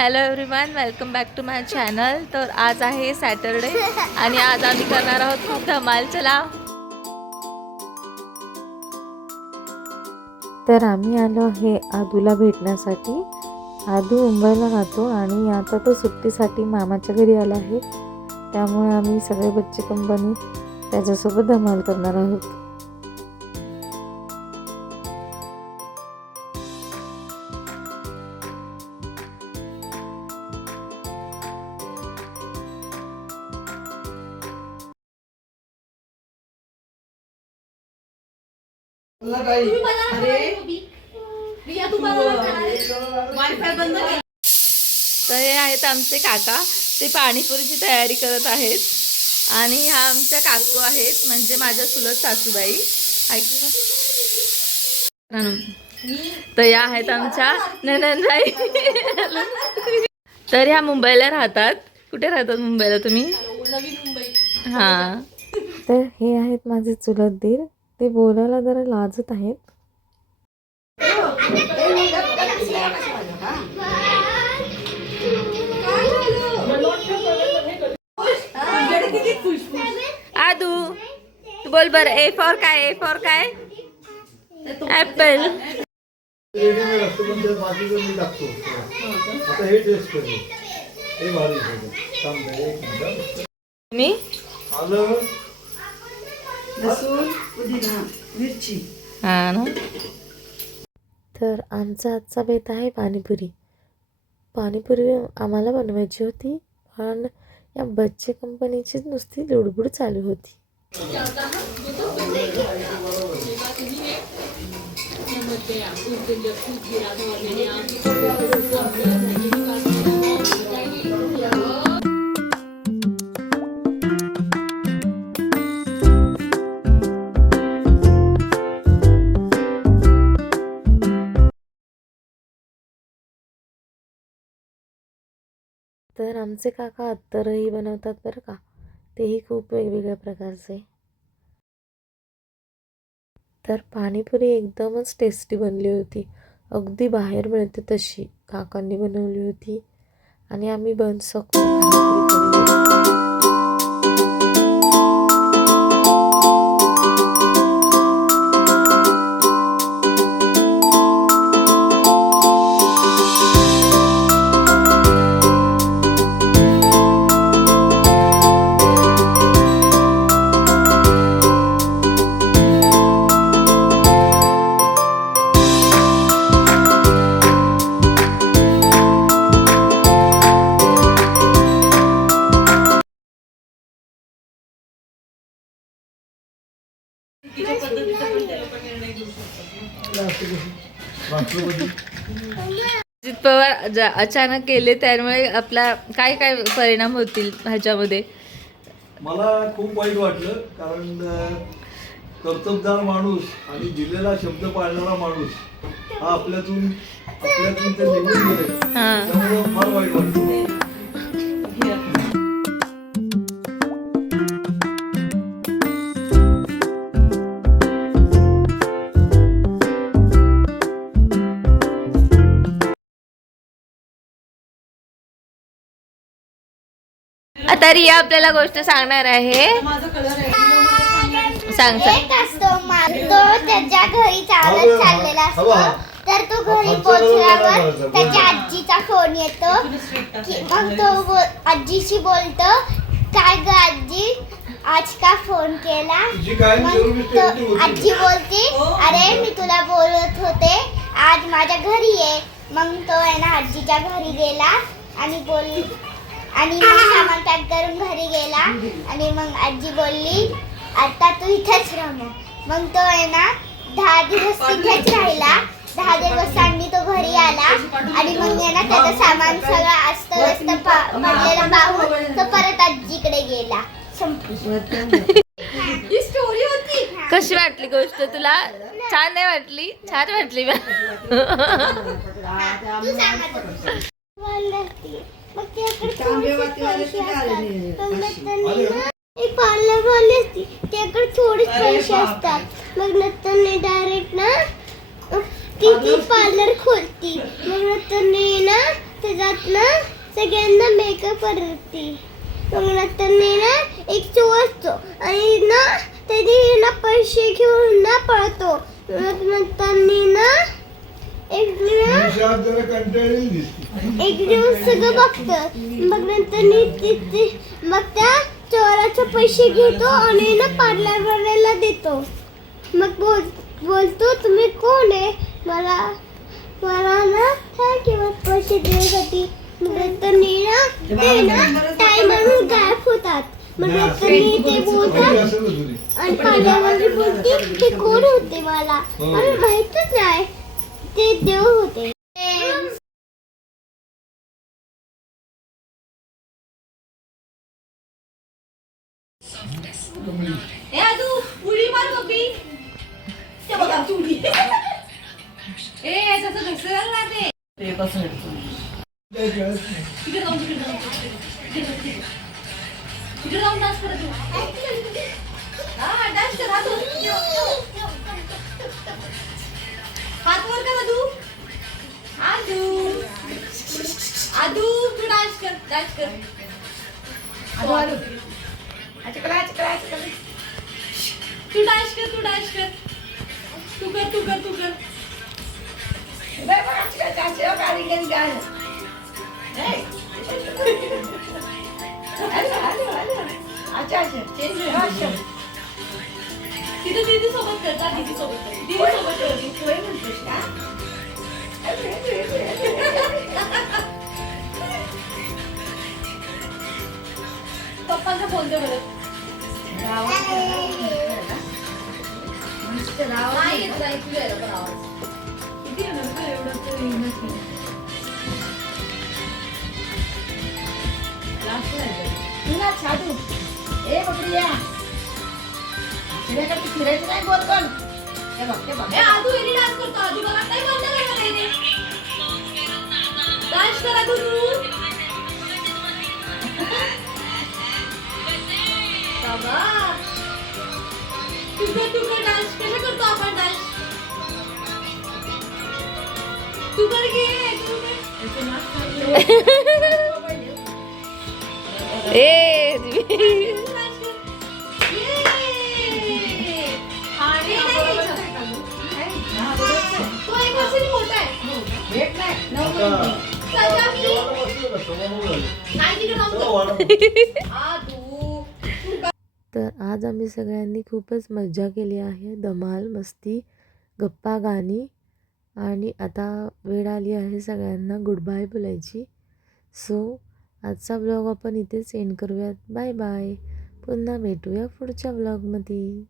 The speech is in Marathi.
Hello everyone, welcome back to my channel. तर आज आहे सॅटरडे आणि आज आम्ही करणार आहोत खूप धमाल। चला, तर आम्ही आलो आहे आदूला भेटण्यासाठी। आदू मुंबईला राहतो आणि आता तो सुट्टीसाठी मामाच्या घरी आला आहे, त्यामुळे आम्ही सगळे बच्चे कंपनी त्याच्यासोबत धमाल करणार आहोत। तर हे आहेत आमचे काका, ते पाणीपुरीची तयारी करत आहेत। आणि ह्या आमच्या काकू आहेत, म्हणजे माझ्या चुलत सासूबाई। ऐकलं? तर या आहेत आमच्या ननंदबाई। तर ह्या मुंबईला राहतात। कुठे राहतात मुंबईला तुम्ही? नवी मुंबई। हां, तर हे आहेत माझे चुलत दीर, ते बोलायला जरा लाजत आहेत। आदू तू बोल बर, ए फॉर काय? ए फॉर काय? ऍपल। रेडीमेड असतो पण त्यात बाकीचं मी टाकतो। आता हे टेस्ट करू, हे भारी आहे। थांब एक मिनिट। मी आलं, लसूण, पुदिना, मिरची। हा ना। तर आमचा आजचा बेत आहे पाणीपुरी। पाणीपुरी आम्हाला बनवायची होती, पण या बच्चे कंपनीची नुसती लुडबुड चालू होती। तर आमचे काका अत्तरही बनवतात बरं का, तेही खूप वेगवेगळ्या प्रकारचे। तर पाणीपुरी एकदमच टेस्टी बनली होती, अगदी बाहेर मिळते तशी काकांनी बनवली होती। आणि आम्ही बनसोक्त पाणीपुरी खाल्ली। अजित पवार अचानक केले, त्यामुळे आपला काय काय परिणाम होतील ह्याच्यामध्ये? मला खूप वाईट वाटलं, कारण कर्तबगार माणूस आणि दिलेला शब्द पाळणारा माणूस हा आपल्यातून ते निघून गेले, त्यामुळे फार वाईट वाटलं। आता रिया आपल्याला गोष्ट सांगणार आहे। सांग सांग। एक असतो तो त्याच्या घरी चालत चाललेला असतो, तर तो घरी पोहोचल्यावर त्याच्या आजीचा फोन येतो। मग तो आजीशी बोलतो, काय ग आजी आज का फोन केला? मग आजी बोलते, अरे मी तुला बोलत होते आज माझ्या घरी ये। मग तो आहे ना आजीच्या घरी गेला आणि मग सामान पॅक करून घरी गेला। आणि मग आजी बोलली, आता तू इथेच राह। मग तो आहे ना 10 दिवस तिथेच राहिला। 10 दिवसांनी तो घरी आला आणि मग आहे ना त्याचं सामान सगळं अस्तव्यस्त पडलेलं पाहून तो परत आजीकडे गेला। ही स्टोरी होती। कशी वाटली गोष्ट तुला? छान नाही वाटली? छान वाटली। तू सांग आता। मग एक पार्लर वाली असती, त्याकडे थोडेच पैसे असतात। मग नंतर डायरेक्ट ना ती पार्लर खोलती। मग नंतर ना त्याच्यात ना सगळ्यांना मेकअप करते. मग नंतर ना एक चोर असतो आणि ना त्याने ना पैसे घेऊन ना पळतो. मग नंतर ना एक दिवस जरा कंटाळली दिसते. एक दिवस सगळं बघतं. मग नंतर मग त्या चोराचे पैसे घेतो आणि ना पार्लरवाल्याला देतो. मग बोलतो तुम्ही कोण आहे, मला मला ना किंवा पैसे देण्यासाठी. मग नंतर ते ना टाइम आणून गायब होतात. मग नंतर ते बोलतात आणि पार्लरवाली बोलते ते कोण होते, मला माहितच नाही, ते देव होते. उडी मार बघी ते बघा उडी ए त्याचं घसरलं ना ते कसं तिकडे जाऊन डान्स करत डान्स कर हात वर कर आदू आदू तू डान्स कर आदू तू डान्स कर तू कर तिथे दीदी सोबत करता दीदी सोबत पप्पांचा फोन दे बरं. नाही येत नाही तुला यायला पण आवाज किती येणार का एवढं तर येणार नाही. तुला छाडू ए बकरिया फिरायला फिरायचं नाही बोल पण हे बघ आदू एनी डान्स करतो. आदू बघा काय बोलणार आहे मला इथे डान्स करा गुरु बाबा तू कर डान्स कसा करतो आपण डान्स तू कर घे तर आज आम्ही सगळ्यांनी खूपच मजा केली आहे. धमाल मस्ती गप्पा गाणी. आणि आता वेळ आली आहे सगळ्यांना गुड बाय बोलायची. सो आजचा ब्लॉग आपण इथेच एंड करूयात. Bye bye. पुन्हा भेटूया पुढच्या ब्लॉगमध्ये.